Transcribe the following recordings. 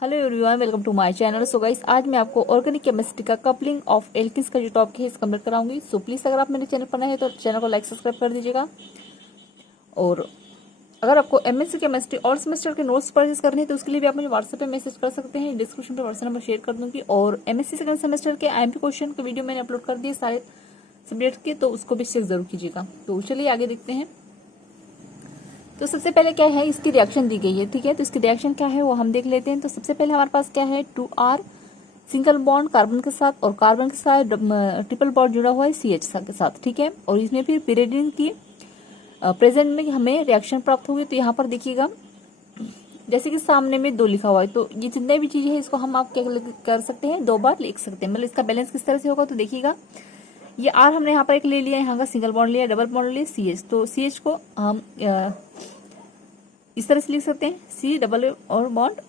Hello everyone, welcome to my channel. So guys, आज मैं आपको ऑर्गेनिक केमिस्ट्री का कपलिंग ऑफ एल्किन्स का जो टॉपिक है इस कंप्लीट कराऊंगी। सो प्लीज अगर आप मेरे चैनल पर नए हैं तो चैनल को लाइक सब्सक्राइब कर दीजिएगा। और अगर आपको एमएससी केमिस्ट्री और सेमेस्टर के नोट्स परचेज करने हैं तो उसके लिए भी आप मुझे व्हाट्सएप पे मैसेज कर सकते हैं। डिस्क्रिप्शन पे व्हाट्सएप नंबर शेयर कर दूंगी। और एमएससी सेकंड सेमेस्टर के आईएमपी क्वेश्चन के वीडियो मैंने अपलोड कर दिए सारे सब्जेक्ट के, तो उसको भी चेक जरूर कीजिएगा। तो चलिए आगे देखते हैं। तो सबसे पहले क्या है, इसकी रिएक्शन दी गई है, ठीक है। तो इसकी रिएक्शन क्या है वो हम देख लेते हैं। तो सबसे पहले हमारे पास क्या है, 2R सिंगल बॉन्ड कार्बन के साथ और कार्बन के साथ ट्रिपल बॉन्ड जुड़ा हुआ है CH के साथ, ठीक है। और इसमें फिर पिरिडिन की प्रेजेंट में हमें रिएक्शन प्राप्त होगी। तो यहाँ पर देखिएगा जैसे कि सामने में 2 लिखा हुआ है, तो ये जितने भी चीजें हैं इसको हम आप क्या कर सकते हैं, 2 बार लिख सकते हैं। मतलब इसका बैलेंस किस तरह से होगा, तो देखिएगा ये R हमने यहाँ पर एक ले लिया, यहाँ का सिंगल बॉन्ड लिया, डबल बॉन्ड लिया CH। तो CH को हम इस तरह से लिख सकते हैं, C डबल और bond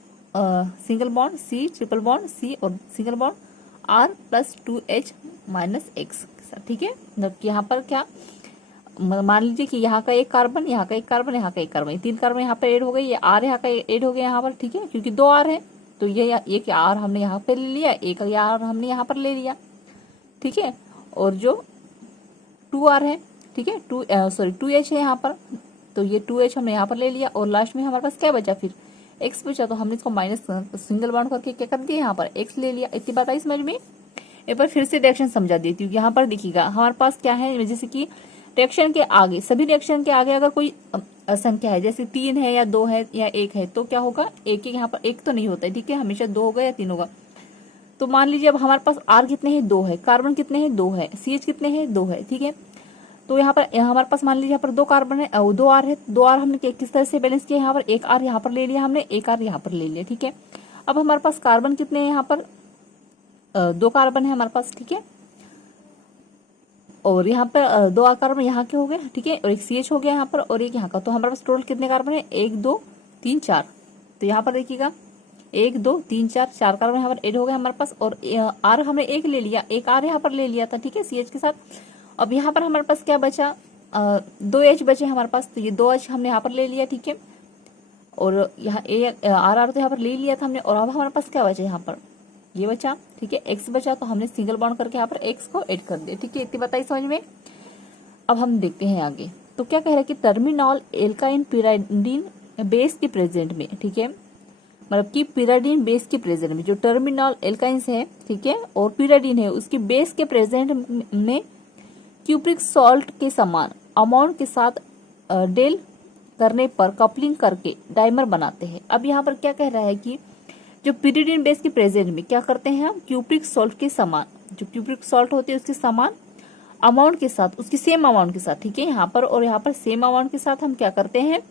single bond, C triple bond, C और single bond R plus 2H minus X, ठीक है। मतलब यहाँ पर क्या मान लीजिए कि यहाँ का एक कार्बन, यहाँ का एक कार्बन, यहाँ का एक कार्बन, 3 कार्बन यहाँ पर ऐड हो गई, ये R यहाँ का ऐड हो गया यहाँ पर, ठीक है। क्योंकि 2 R है तो ये एक R हमने यहाँ पर ले लिया, एक R हमने यहाँ पर ले लिया, ठीक है। और जो 2R है, ठीक है, 2H है यहाँ पर, तो ये 2H हमने यहाँ पर ले लिया। और लास्ट में हमारे पास क्या बचा, फिर X बचा, तो हमने इसको माइनस सिंगल बॉन्ड करके क्या कर दिया, यहाँ पर X ले लिया। इतनी बात आई समझ में। एक बार फिर से रिएक्शन समझा देती हूँ। यहाँ पर देखिएगा हमारे पास क्या है, जैसे कि रिएक्शन के आगे, सभी रिएक्शन के आगे अगर कोई संख्या है, जैसे 3 है या 2 है या 1 है, तो क्या होगा, एक यहाँ पर 1 तो नहीं होता है, ठीक है, हमेशा 2 होगा या 3 होगा। तो मान लीजिए अब हमारे पास R कितने हैं, 2 है, कार्बन कितने हैं, 2 है, CH कितने हैं, 2 है, ठीक है। तो यहाँ पर हमारे पास मान लीजिए यहाँ पर 2 कार्बन है, 2 R है, 2 R हमने किस तरह से बैलेंस किया, यहाँ पर 1 R यहाँ पर ले लिया हमने, 1 R यहाँ पर ले लिया, ठीक है। अब हमारे पास कार्बन कितने हैं, यहाँ पर 2 कार्बन है हमारे पास, ठीक है। और यहाँ पर 2 कार्बन यहाँ के हो गए, ठीक है, और एक CH हो गया यहाँ पर और एक यहाँ का। तो हमारे पास टोटल कितने कार्बन है, 1 2 3 4। तो यहाँ पर देखिएगा 1 2 3 4 कार्बन यहाँ पर ऐड हो गए हमारे पास। और R हमने 1 ले लिया, 1 R यहाँ पर ले लिया था, ठीक है, CH के साथ। अब यहाँ पर हमारे पास क्या बचा, 2H बचे हमारे पास, तो ये 2H हमने यहाँ पर ले लिया, ठीक है। और यहाँ R तो यहाँ पर ले लिया था हमने। और अब हमारे पास क्या बचा, यहाँ पर ये बचा, ठीक है, X बचा, तो हमने सिंगल बॉन्ड करके यहाँ पर X को ऐड कर दिया, ठीक है। इतनी बताई समझ में। अब हम देखते हैं आगे। तो क्या कह रहा है कि टर्मिनॉल एल्काइन पिराइडिन बेस के प्रेजेंट में, ठीक है, मतलब कि पिराडीन बेस के प्रेजेंट में जो टर्मिनॉल एल्काइंस है, ठीक है, और पिराडीन है, उसकी बेस के प्रेजेंट में क्यूप्रिक सॉल्ट के समान अमाउंट के साथ डेल करने पर कपलिंग करके डाइमर बनाते हैं। अब यहाँ पर क्या कह रहा है कि जो पिरिडिन बेस के प्रेजेंट में क्या करते हैं हम, क्यूप्रिक सॉल्ट के समान, जो क्यूप्रिक सॉल्ट होती है उसके समान अमाउंट के साथ, उसकी सेम अमाउंट के साथ, ठीक है, यहाँ पर और यहाँ पर सेम अमाउंट के साथ हम क्या करते हैं,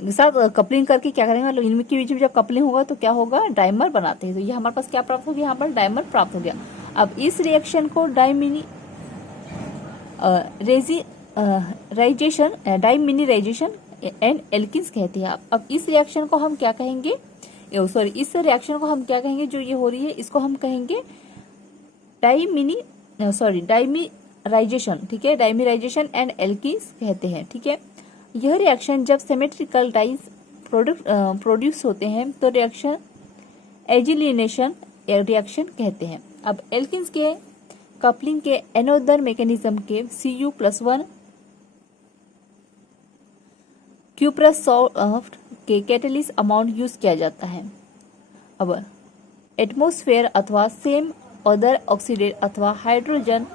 साथ कपलिंग करके क्या करेंगे, मतलब इनके बीच में जब कपलिंग होगा तो क्या होगा, डाइमर बनाते हैं। तो ये हमारे पास क्या प्राप्त हो गया, यहाँ पर डाइमर प्राप्त हो गया। अब इस रिएक्शन को डाइमिनिराइजेशन एंड एल्किन्स कहते हैं। अब इस रिएक्शन को हम क्या कहेंगे, इस रिएक्शन को हम क्या कहेंगे, जो ये हो रही है इसको हम कहेंगे डाइमिराइजेशन, ठीक है, डाइमिराइजेशन एंड एल्किन्स कहते हैं, ठीक है। यह रिएक्शन जब सिमेट्रिकल डाइज प्रोड्यूस होते हैं तो रिएक्शन एजिलिनेशन रिएक्शन कहते हैं। अब एल्किन्स के कपलिंग के एनोदर मैकेनिज्म के Cu+1 क्यूप्रस सॉल्ट के कैटलिस्ट अमाउंट यूज किया जाता है। अब एटमॉस्फेयर अथवा सेम अदर ऑक्सीडेट अथवा हाइड्रोजन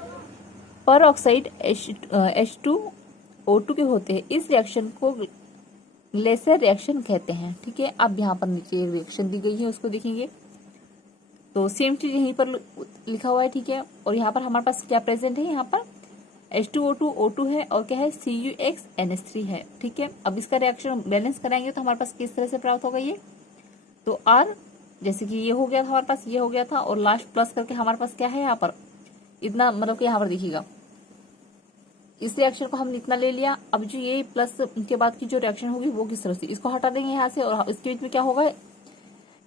पर ऑक्साइड H2O2 के होते हैं। इस रिएक्शन को ग्लेशियर रिएक्शन कहते हैं, ठीक है। अब यहाँ पर नीचे एक रिएक्शन दी गई है, उसको देखेंगे तो सेम चीज यहीं पर लिखा हुआ है, ठीक है। और यहाँ पर हमारे पास क्या प्रेजेंट है, यहाँ पर H2O2 O2 है और क्या है, CuXNH3 है, ठीक है। अब इसका रिएक्शन बैलेंस कराएंगे तो हमारे पास किस तरह से प्राप्त होगा ये, तो R जैसे कि ये हो गया था हमारे पास, ये हो गया था, और लास्ट प्लस करके हमारे पास क्या है यहाँ पर इतना, मतलब कि यहाँ पर देखिएगा इस रिएक्शन को हमने इतना ले लिया। अब जो ये प्लस के बाद की जो रिएक्शन होगी वो किस तरह से, इसको हटा देंगे यहाँ से, और इसके बीच में क्या होगा,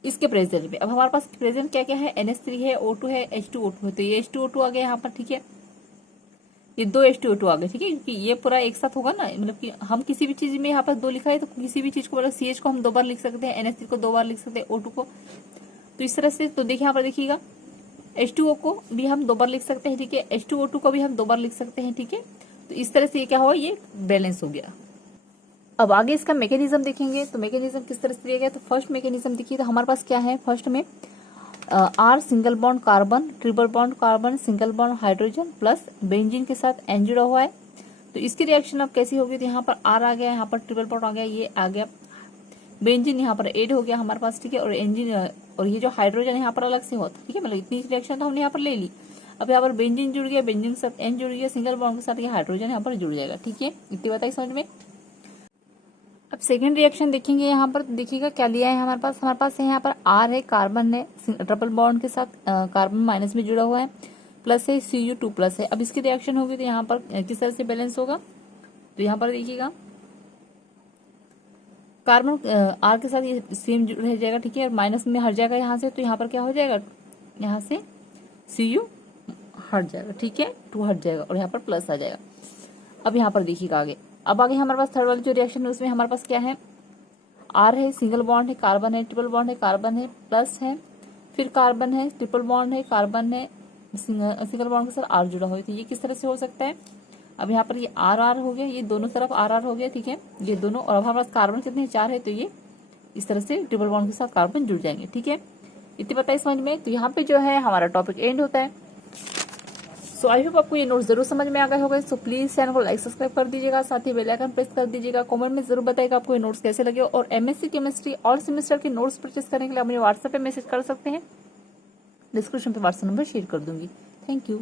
इसके प्रेजेंट में अब हमारे पास प्रेजेंट क्या क्या है, NH3 है, O2 है, H2O2 है, तो ये H2O2 आ गया यहाँ पर, ठीक है। ये 2:2 आ गए, ठीक है, क्योंकि ये पूरा एक साथ होगा ना, मतलब कि हम किसी भी चीज में यहाँ पर 2 लिखा है तो किसी भी चीज को, मतलब CH को हम 2 बार लिख सकते हैं, NH3 को 2 बार लिख सकते हैं, O2 को, तो इस तरह से। तो देखिए यहाँ पर देखिएगा H2O को भी हम 2 बार लिख सकते हैं, ठीक है, H2O2 को भी हम 2 बार लिख सकते हैं, ठीक है। तो इस तरह से ये क्या हुआ, ये बैलेंस हो गया। अब आगे इसका मैकेनिज्म देखेंगे, तो मैकेनिज्म किस तरह से दिया गया। तो फर्स्ट मैकेनिज्म देखिए, तो हमारे पास क्या है, फर्स्ट में R single bond carbon, triple bond carbon, single bond hydrogen plus benzene के साथ N जुड़ा हुआ है। तो इसकी रिएक्शन अब कैसी होगी, तो यहाँ पर R आ गया, यहाँ पर ट्रिपल बॉन्ड आ गया, ये आ गया, बेंजीन यहाँ पर ऐड हो गया हमारे पास, ठीक है, और एंजिन और ये जो हाइड्रोजन यहाँ पर अलग से होता, ठीक है, मतलब इतनी रिएक्शन तो हमने यहाँ पर ले ली। अब यहाँ पर बेंजीन जुड़ गया, बेंजीन के साथ N जुड़ गया, सिंगल बॉन्ड के साथ ये हाइड्रोजन यहाँ पर जुड़ जाएगा, ठीक है, इतनी बताइए समझ में। अब सेकेंड रिएक्शन देखेंगे, यहाँ पर देखिएगा क्या लिया है हमारे पास है यहाँ पर R है, कार्बन है, ट्रिपल बॉन्ड के साथ कार्बन माइनस में जुड़ा हुआ है, प्लस है, Cu2 प्लस है। अब इसकी रिएक्शन होगी तो यहाँ पर किस तरह से बैलेंस होगा, तो यहाँ पर देखिएगा कार्बन R के साथ ये सेम रह जाएगा, ठीक है, और माइनस में हट जाएगा यहाँ से, तो यहाँ पर क्या हो जाएगा, यहाँ से Cu हट जाएगा, ठीक है, 2 हट जाएगा और यहाँ पर प्लस आ जाएगा। अब यहाँ पर देखिएगा आगे, अब आगे हमारे पास थर्ड वाली जो रिएक्शन है उसमें हमारे पास क्या है, R है, सिंगल बॉन्ड है, कार्बन है, ट्रिपल बॉन्ड है, कार्बन है, प्लस है, फिर कार्बन है, ट्रिपल बॉन्ड है, कार्बन है, सिंगल बॉन्ड के साथ R जुड़ा हुआ है। तो ये किस तरह से हो सकता है, अब यहाँ पर ये R हो गया, ये दोनों तरफ R हो गया, ठीक है, ये दोनों, और अब हमारे पास कार्बन कितने 4 है, तो ये इस तरह से ट्रिपल बॉन्ड के साथ कार्बन जुड़ जाएंगे, ठीक है, इतनी पता है समझ में। तो यहाँ पे जो है हमारा टॉपिक एंड होता है। सो आई होप आपको ये नोट जरूर समझ में आ गए होंगे। सो प्लीज चैनल को लाइक सब्सक्राइब कर दीजिएगा, साथ ही बेल आइकन प्रेस कर दीजिएगा। कमेंट में जरूर बताइएगा आपको ये नोट्स कैसे लगे, और MSc केमिस्ट्री और सेमेस्टर के नोट्स परचेस करने के लिए आप मुझे व्हाट्सएप पे मैसेज कर सकते हैं, डिस्क्रिप्शन पे व्हाट्सएप नंबर शेयर कर दूंगी। Thank you.